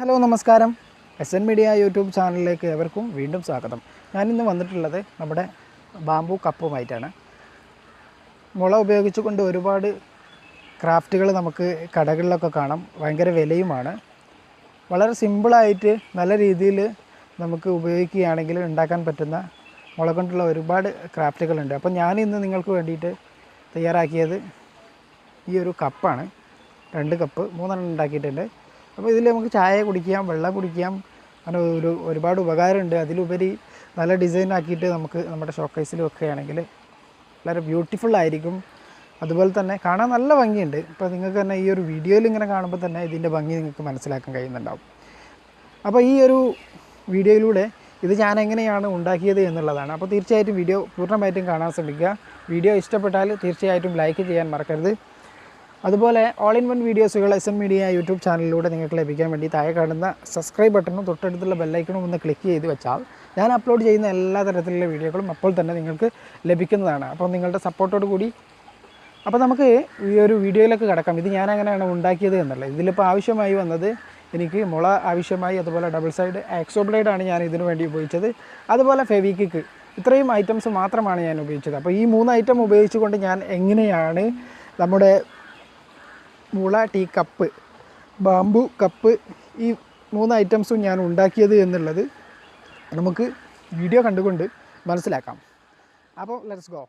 ഹലോ നമസ്കാരം. SN media YouTube ചാനലിലേക്ക് ഏവർക്കും വീണ്ടും സ്വാഗതം. ഞാനിന്ന് വന്നിട്ടുള്ളത് നമ്മുടെ ബാംബു കപ്പുമായിട്ടാണ്. മുള ഉപയോഗിച്ചുകൊണ്ട് ഒരുപാട് ക്രാഫ്റ്റുകൾ നമുക്ക് കടകളിലൊക്കെ കാണാം. ഭയങ്കര വിലയുമാണ്. വളരെ സിമ്പിളായിട്ട് നല്ല രീതിയിൽ നമുക്ക് ഉപയോഗിക്കുകയാണെങ്കിൽ ഉണ്ടാക്കാൻ പറ്റുന്ന മുള കൊണ്ടുള്ള ഒരുപാട് ക്രാഫ്റ്റുകളുണ്ട്. അപ്പോൾ ഞാനിന്ന് നിങ്ങൾക്ക് വേണ്ടിയിട്ട് തയ്യാറാക്കിയത് ഈ ഒരു കപ്പാണ്. 2 കപ്പ് 3 ഉണ്ടാക്കിയിട്ടുണ്ട്. അപ്പോൾ ഇതിൽ നമുക്ക് ചായ കുടിക്കാം, വെള്ളം കുടിക്കാം, അങ്ങനെ ഒരുപാട് ഉപകാരമുണ്ട്. അതിലുപരി നല്ല ഡിസൈൻ ആക്കിയിട്ട് നമുക്ക് നമ്മുടെ ഷോക്കേസിൽ വെക്കുകയാണെങ്കിൽ വളരെ ബ്യൂട്ടിഫുള്ളായിരിക്കും. അതുപോലെ തന്നെ കാണാൻ നല്ല ഭംഗിയുണ്ട്. ഇപ്പോൾ നിങ്ങൾക്ക് തന്നെ ഈ ഒരു വീഡിയോയിൽ ഇങ്ങനെ കാണുമ്പോൾ തന്നെ ഇതിൻ്റെ ഭംഗി നിങ്ങൾക്ക് മനസ്സിലാക്കാൻ കഴിയുന്നുണ്ടാവും. അപ്പോൾ ഈ ഒരു വീഡിയോയിലൂടെ ഇത് ഞാൻ എങ്ങനെയാണ് ഉണ്ടാക്കിയത് എന്നുള്ളതാണ്. അപ്പോൾ തീർച്ചയായിട്ടും വീഡിയോ പൂർണ്ണമായിട്ടും കാണാൻ ശ്രമിക്കുക. വീഡിയോ ഇഷ്ടപ്പെട്ടാൽ തീർച്ചയായിട്ടും ലൈക്ക് ചെയ്യാൻ മറക്കരുത്. അതുപോലെ ഓൾ ഇൻ വൺ വീഡിയോസുകൾ SN മീഡിയ യൂട്യൂബ് ചാനലിലൂടെ നിങ്ങൾക്ക് ലഭിക്കാൻ വേണ്ടി താഴെ കാണുന്ന സബ്സ്ക്രൈബ് ബട്ടണും തൊട്ടടുത്തുള്ള ബെല്ലൈക്കണും ഒന്ന് ക്ലിക്ക് ചെയ്ത് വെച്ചാൽ ഞാൻ അപ്ലോഡ് ചെയ്യുന്ന എല്ലാ തരത്തിലുള്ള വീഡിയോകളും അപ്പോൾ തന്നെ നിങ്ങൾക്ക് ലഭിക്കുന്നതാണ്. അപ്പോൾ നിങ്ങളുടെ സപ്പോർട്ടോട് കൂടി അപ്പോൾ നമുക്ക് ഈ ഒരു വീഡിയോയിലേക്ക് കിടക്കാം. ഇത് ഞാൻ എങ്ങനെയാണ് ഉണ്ടാക്കിയത് എന്നുള്ളത്. ഇതിലിപ്പോൾ ആവശ്യമായി വന്നത് എനിക്ക് മുള ആവശ്യമായി, അതുപോലെ ഡബിൾ സൈഡ് ആക്സോ ബ്ലേഡാണ് ഞാൻ ഇതിനു വേണ്ടി ഉപയോഗിച്ചത്, അതുപോലെ ഫെവിക്വിക്ക്. ഇത്രയും ഐറ്റംസ് മാത്രമാണ് ഞാൻ ഉപയോഗിച്ചത്. അപ്പോൾ ഈ 3 ഐറ്റം ഉപയോഗിച്ചുകൊണ്ട് ഞാൻ എങ്ങനെയാണ് നമ്മുടെ മുള ടീ കപ്പ്, ബാംബു കപ്പ്, ഈ 3 ഐറ്റംസും ഞാൻ ഉണ്ടാക്കിയത് എന്നുള്ളത് നമുക്ക് വീഡിയോ കണ്ടുകൊണ്ട് മനസ്സിലാക്കാം. അപ്പോൾ ലെറ്റ്സ് ഗോ.